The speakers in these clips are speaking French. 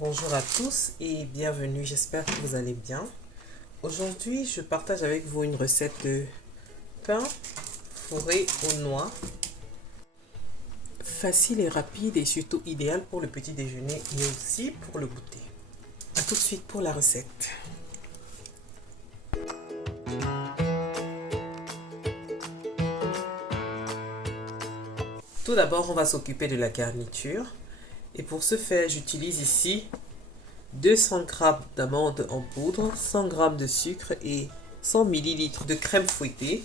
Bonjour à tous et bienvenue, j'espère que vous allez bien. Aujourd'hui, je partage avec vous une recette de pain fourré aux noix. Facile et rapide et surtout idéal pour le petit déjeuner mais aussi pour le goûter. A tout de suite pour la recette. Tout d'abord, on va s'occuper de la garniture. Et pour ce faire, j'utilise ici 200 g d'amandes en poudre, 100 g de sucre et 100 ml de crème fouettée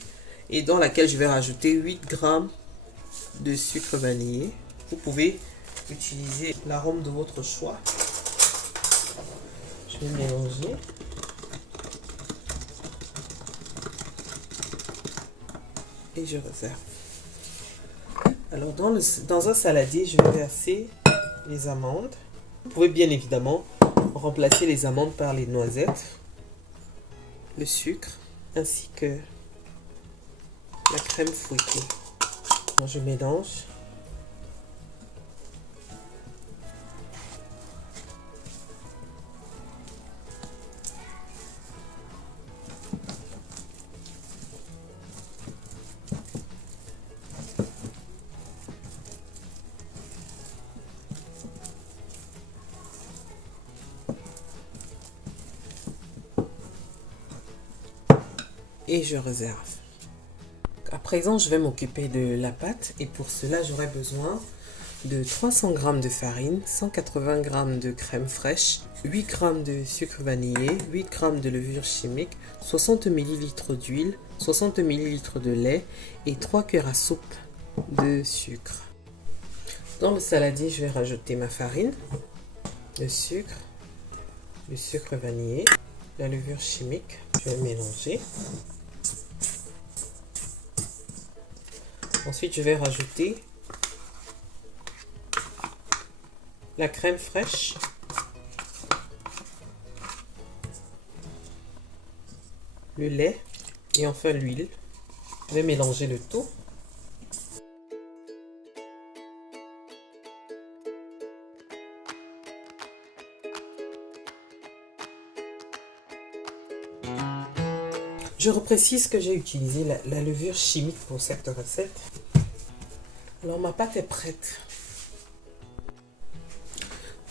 et dans laquelle je vais rajouter 8 g de sucre vanillé. Vous pouvez utiliser l'arôme de votre choix. Je vais mélanger. Et je réserve. Alors dans un saladier, je vais verser les amandes. Vous pouvez bien évidemment remplacer les amandes par les noisettes, le sucre ainsi que la crème fouettée. Alors, je mélange. Et je réserve. À présent, je vais m'occuper de la pâte et pour cela, j'aurai besoin de 300 g de farine, 180 g de crème fraîche, 8 g de sucre vanillé, 8 g de levure chimique, 60 ml d'huile, 60 ml de lait et 3 cuillères à soupe de sucre. Dans le saladier, je vais rajouter ma farine, le sucre vanillé, la levure chimique. Je vais mélanger. Ensuite, je vais rajouter la crème fraîche, le lait et enfin l'huile. Je vais mélanger le tout. Je reprécise que j'ai utilisé la levure chimique pour cette recette. Alors ma pâte est prête.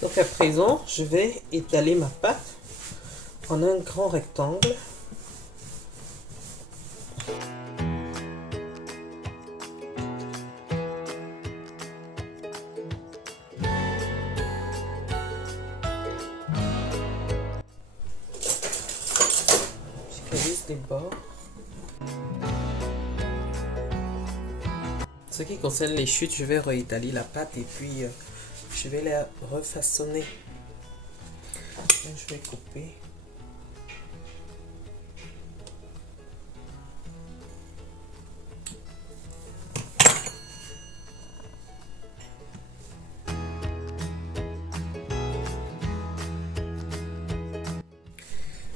Donc à présent, je vais étaler ma pâte en un grand rectangle. J'égalise les bords. Ce qui concerne les chutes, je vais réétaler la pâte et puis je vais la refaçonner. Donc, je vais couper.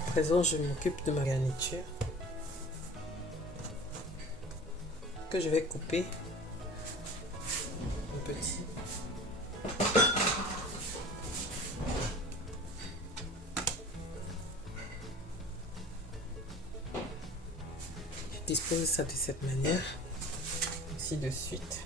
À présent, je m'occupe de ma garniture que je vais couper en petits. Je dispose ça de cette manière, ainsi de suite.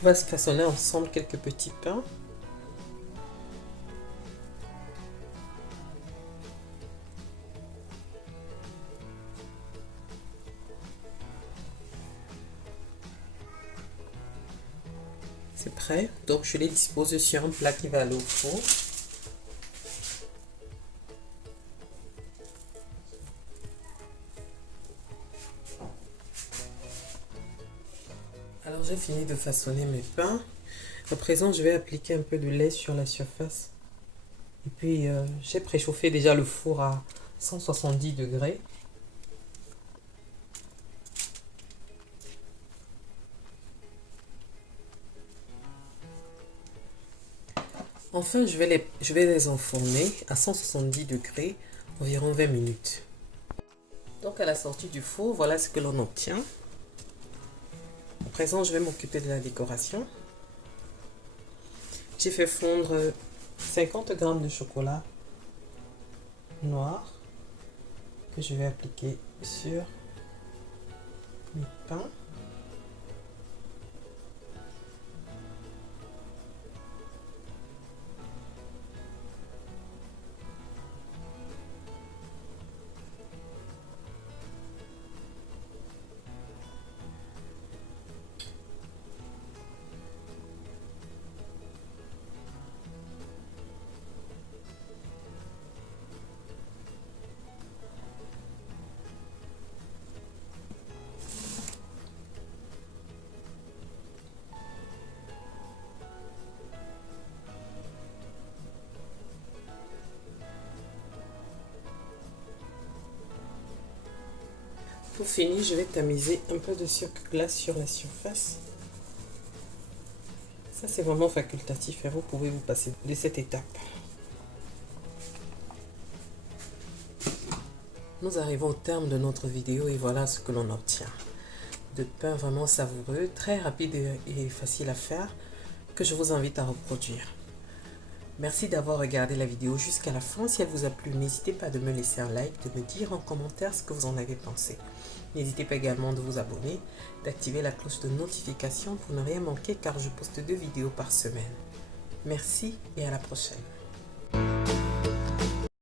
On va se façonner ensemble quelques petits pains. C'est prêt, donc je les dispose sur un plat qui va aller au four. Alors j'ai fini de façonner mes pains. À présent, je vais appliquer un peu de lait sur la surface. Et puis, j'ai préchauffé déjà le four à 170 degrés. Enfin, je vais les enfourner à 170 degrés, environ 20 minutes. Donc à la sortie du four, voilà ce que l'on obtient. À présent, je vais m'occuper de la décoration. J'ai fait fondre 50 g de chocolat noir que je vais appliquer sur mes pains. Pour finir, je vais tamiser un peu de sucre glace sur la surface. Ça, c'est vraiment facultatif et vous pouvez vous passer de cette étape. Nous arrivons au terme de notre vidéo et voilà ce que l'on obtient. De pain vraiment savoureux, très rapide et facile à faire, que je vous invite à reproduire. Merci d'avoir regardé la vidéo jusqu'à la fin. Si elle vous a plu, n'hésitez pas de me laisser un like, de me dire en commentaire ce que vous en avez pensé. N'hésitez pas également de vous abonner, d'activer la cloche de notification pour ne rien manquer car je poste 2 vidéos par semaine. Merci et à la prochaine.